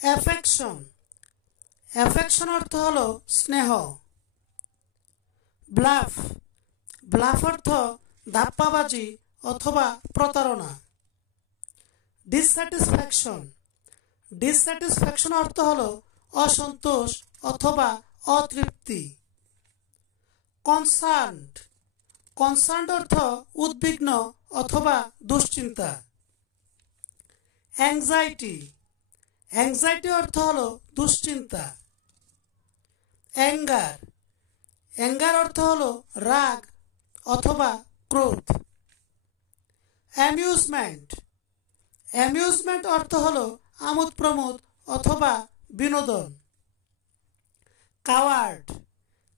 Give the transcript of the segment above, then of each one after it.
Affection affection অর্থ হলো স্নেহ। ব্লাফ ব্লাফ অর্থ ধাপ্পাবাজি অথবা প্রতারণা। ডিসস্যাটিসফ্যাকশন ডিসস্যাটিসফ্যাকশন অর্থ হলো অসন্তোষ অথবা অতৃপ্তি। কনসার্নড কনসার্নড অর্থ উদ্বিগ্ন অথবা দুশ্চিন্তা। অ্যাংজাইটি অ্যাংজাইটি অর্থ হলো দুশ্চিন্তা। অ্যাঙ্গার অ্যাঙ্গার অর্থ হলো রাগ অথবা ক্রোধ। অ্যামিউজমেন্ট অ্যামিউজমেন্ট অর্থ হলো আমোদ প্রমোদ অথবা বিনোদন। কাওয়ার্ড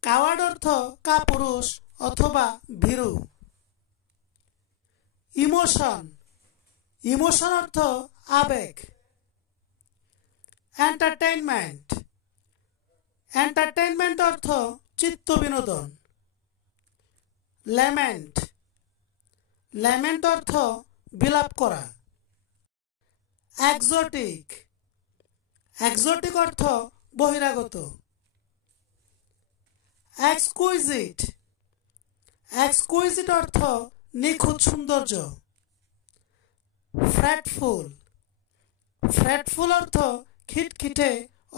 কাওয়ার্ড অর্থ কাপুরুষ অথবা ভীরু। ইমোশন ইমোশন অর্থ আবেগ। এন্টারটেইনমেন্ট এন্টারটেইনমেন্ট অর্থ চিত্ত বিনোদন। ল্যামেন্ট ল্যামেন্ট অর্থ বিলাপ করা। এক্সোটিক এক্সোটিক অর্থ বহিরাগত। এক্সকুইজিট এক্সকুইজিট অর্থ নিখুঁত সৌন্দর্য। ফ্রেটফুল ফ্রেটফুল অর্থ খিটখিটে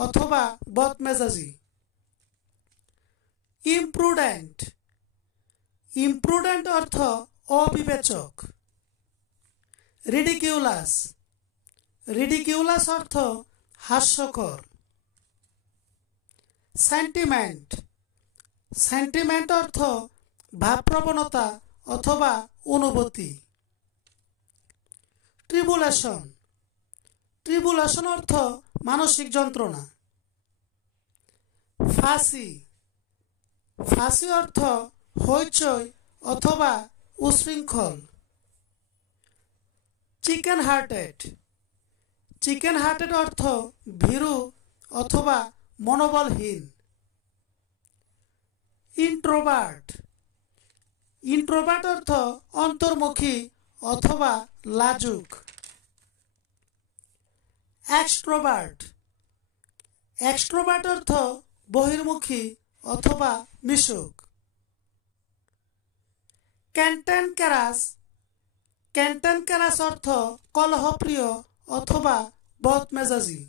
অথবা বদমেজাজি। ইমপ্রুডেন্ট ইমপ্রুডেন্ট অর্থ অবিবেচক। রিডিকিউলাস রিডিকিউলাস অর্থ হাস্যকর। সেন্টিমেন্ট সেন্টিমেন্ট অর্থ ভাবপ্রবণতা অথবা অনুভূতি। ট্রিবুলেশন ট্রিবুলেশন অর্থ মানসিক যন্ত্রণা। ফাঁসি ফাঁসি অর্থ হইচই অথবা উশৃঙ্খল। চিকেন হার্টেড চিকেন হার্টেড অর্থ ভীরু অথবা মনোবলহীন। ইন্ট্রোভার্ট ইন্ট্রোভার্ট অর্থ অন্তর্মুখী অথবা লাজুক। এক্সট্রোভার্ট এক্সট্রোভার্ট অর্থ বহির্মুখী অথবা মিশুক। ক্যান্টানক্যারাস ক্যান্টানক্যারাস অর্থ কলহপ্রিয় অথবা বদমেজাজি।